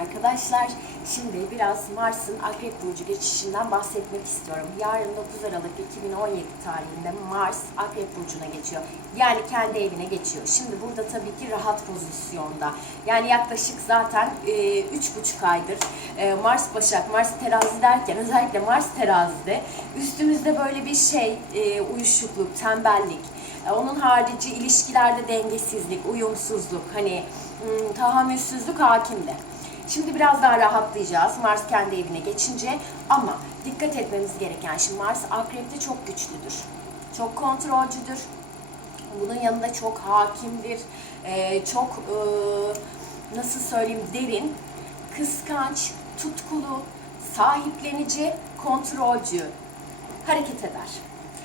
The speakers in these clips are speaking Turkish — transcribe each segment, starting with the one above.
arkadaşlar. Şimdi biraz Mars'ın Akrep Burcu geçişinden bahsetmek istiyorum. Yarın 9 Aralık 2017 tarihinde Mars Akrep Burcu'na geçiyor. Yani kendi evine geçiyor. Şimdi burada tabii ki rahat pozisyonda. Yani yaklaşık zaten e, 3,5 aydır e, Mars Başak, Mars Terazi derken özellikle Mars Terazi'de üstümüzde böyle bir şey, e, uyuşukluk, tembellik, e, onun harici ilişkilerde dengesizlik, uyumsuzluk, hani hmm, tahammülsüzlük hakimdi. Şimdi biraz daha rahatlayacağız Mars kendi evine geçince ama dikkat etmemiz gereken şimdi Mars Akrep'te çok güçlüdür. Çok kontrolcüdür. Bunun yanında çok hakimdir. e, çok e, nasıl söyleyeyim derin, kıskanç, tutkulu, sahiplenici, kontrolcü hareket eder.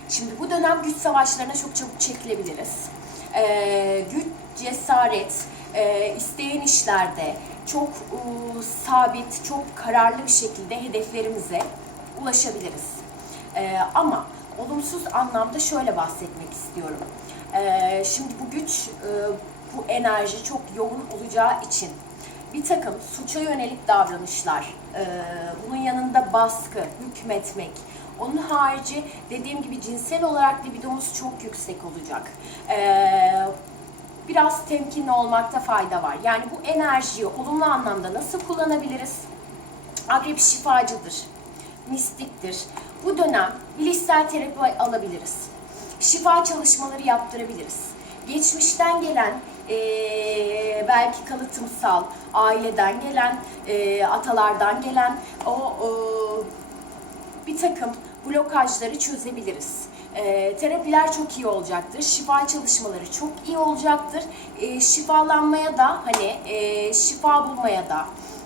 Şimdi bu dönem güç savaşlarına çok çabuk çekilebiliriz. Ee, güç, cesaret, e, isteyen işlerde çok e, sabit, çok kararlı bir şekilde hedeflerimize ulaşabiliriz. Ee, ama olumsuz anlamda şöyle bahsetmek istiyorum. Ee, şimdi bu güç, e, bu enerji çok yoğun olacağı için bir takım suça yönelik davranışlar, e, bunun yanında baskı, hükmetmek, onun harici dediğim gibi cinsel olarak libidomuz çok yüksek olacak. E, biraz temkinli olmakta fayda var. Yani bu enerjiyi olumlu anlamda nasıl kullanabiliriz? Akrep şifacıdır, mistiktir. Bu dönem bilişsel terapi alabiliriz. Şifa çalışmaları yaptırabiliriz. Geçmişten gelen eee, belki kalıtımsal, aileden gelen, eee, atalardan gelen o eee, bir takım blokajları çözebiliriz. Ee, terapiler çok iyi olacaktır. Şifa çalışmaları çok iyi olacaktır. Ee, şifalanmaya da hani e, şifa bulmaya da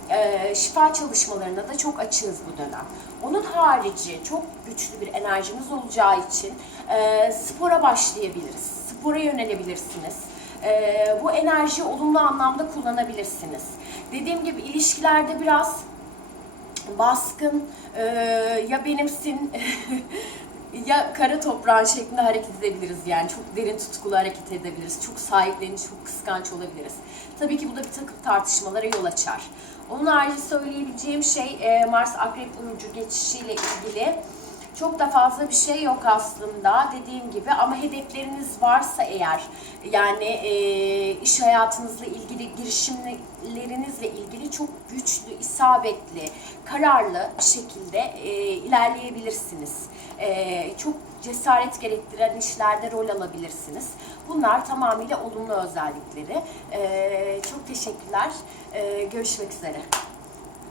e, şifa çalışmalarına da çok açığız bu dönem. Onun harici çok güçlü bir enerjimiz olacağı için e, spora başlayabiliriz. Spora yönelebilirsiniz. E, bu enerjiyi olumlu anlamda kullanabilirsiniz. Dediğim gibi ilişkilerde biraz baskın e, ya benimsin ya kara toprağın şeklinde hareket edebiliriz. Yani çok derin tutkulu hareket edebiliriz. Çok sahiplenici çok kıskanç olabiliriz. Tabii ki bu da bir takım tartışmalara yol açar. Onun harici söyleyebileceğim şey e, Mars Akrep Burcu geçişiyle ilgili çok da fazla bir şey yok aslında dediğim gibi ama hedefleriniz varsa eğer yani e, iş hayatınızla ilgili girişimlerinizle ilgili çok güçlü, isabetli, kararlı bir şekilde e, ilerleyebilirsiniz. E, çok cesaret gerektiren işlerde rol alabilirsiniz. Bunlar tamamıyla olumlu özellikleri. E, çok teşekkürler. E, görüşmek üzere.